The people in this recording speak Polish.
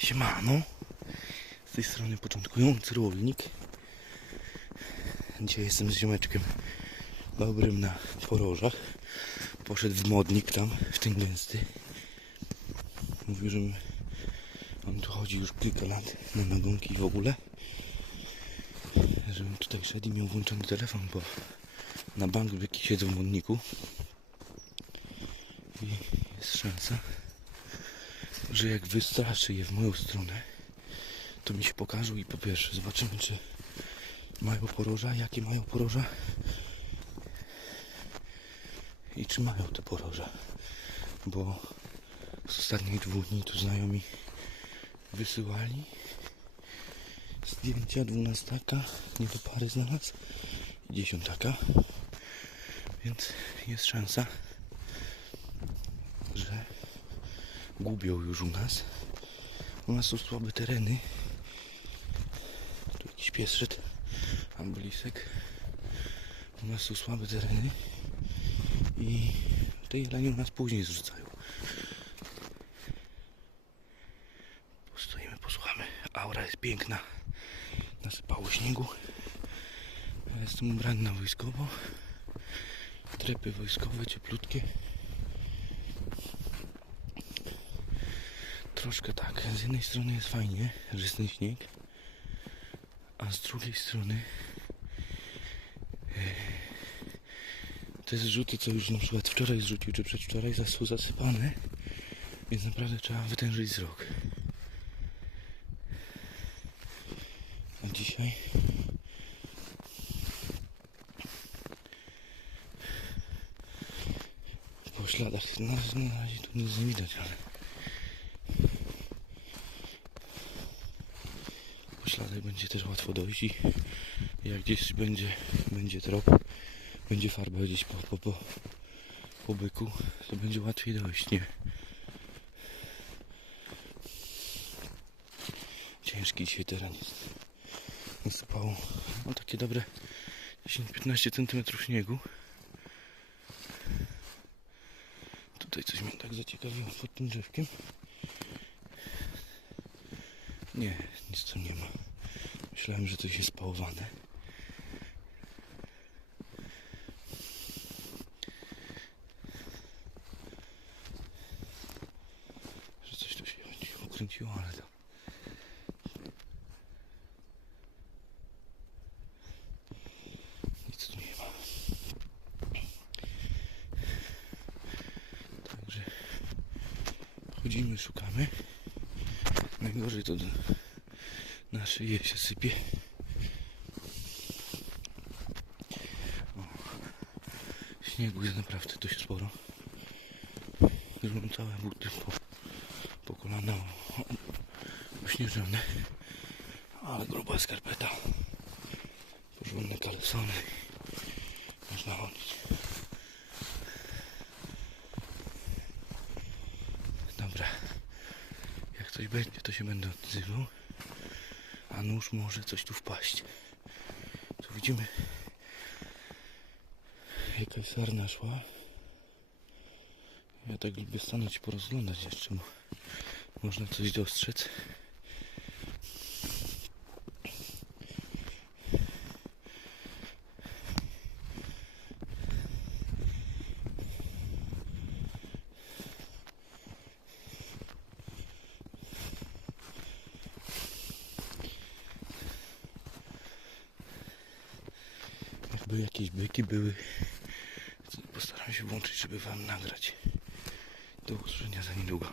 Siemano. Z tej strony początkujący rolnik. Dzisiaj jestem z ziomeczkiem dobrym na porożach. Poszedł w modnik tam, w ten gęsty. Mówił, że on tu chodzi już kilka lat na nagonki w ogóle. Żebym tutaj szedł i miał włączony telefon, bo na bank byki siedzą w modniku. I jest szansa, że jak wystraszy je w moją stronę, to mi się pokażą i po pierwsze zobaczymy, czy mają poroża, jakie mają poroża i czy mają te poroża. Bo z ostatnich dwóch dni tu znajomi wysyłali. Zdjęcia dwunastaka, nie do pary znalazł. Dziesiątaka, więc jest szansa, że gubią już u nas. U nas są słabe tereny. Tu jakiś pies szedł, albo lisek. U nas są słabe tereny i te jelenie u nas później zrzucają. Postoimy, posłuchamy. Aura jest piękna. Nasypało śniegu. Jestem ubrany na wojskowo. Trepy wojskowe, cieplutkie. Troszkę tak. Z jednej strony jest fajnie, że jest ten śnieg, a z drugiej strony e, te zrzuty, co już na przykład wczoraj zrzucił, czy przedwczoraj, są zasypane, więc naprawdę trzeba wytężyć wzrok. A dzisiaj po śladach, na, na razie tu nic nie widać, ale śladach będzie też łatwo dojść i jak gdzieś będzie, będzie trop, będzie farba gdzieś po, po, po, po byku, to będzie łatwiej dojść, nie? Ciężki dzisiaj teren. Nasypało no takie dobre 10-15 cm śniegu. Tutaj coś mnie tak zaciekawiło pod tym drzewkiem. Nie, nic tu nie ma. Myślałem, że coś jest spałowane. Że coś tu się ukręciło, ale to... Nic tu nie ma. Także chodzimy, szukamy. Najgorzej to na szyję się sypie. O, śniegu jest naprawdę dość sporo. Już mam całe buty po, po kolana ośnieżone. Ale gruba skarpeta. Porządne kalesony. Można chodzić. Dobra. Jak coś będzie, to się będę odzywał. A nóż może coś tu wpaść. Tu widzimy jakaś sarna szła. Ja tak lubię stanąć i porozglądać jeszcze, bo można coś dostrzec. Jakby jakieś byki były, postaram się włączyć, żeby wam nagrać. Do usłyszenia za niedługo.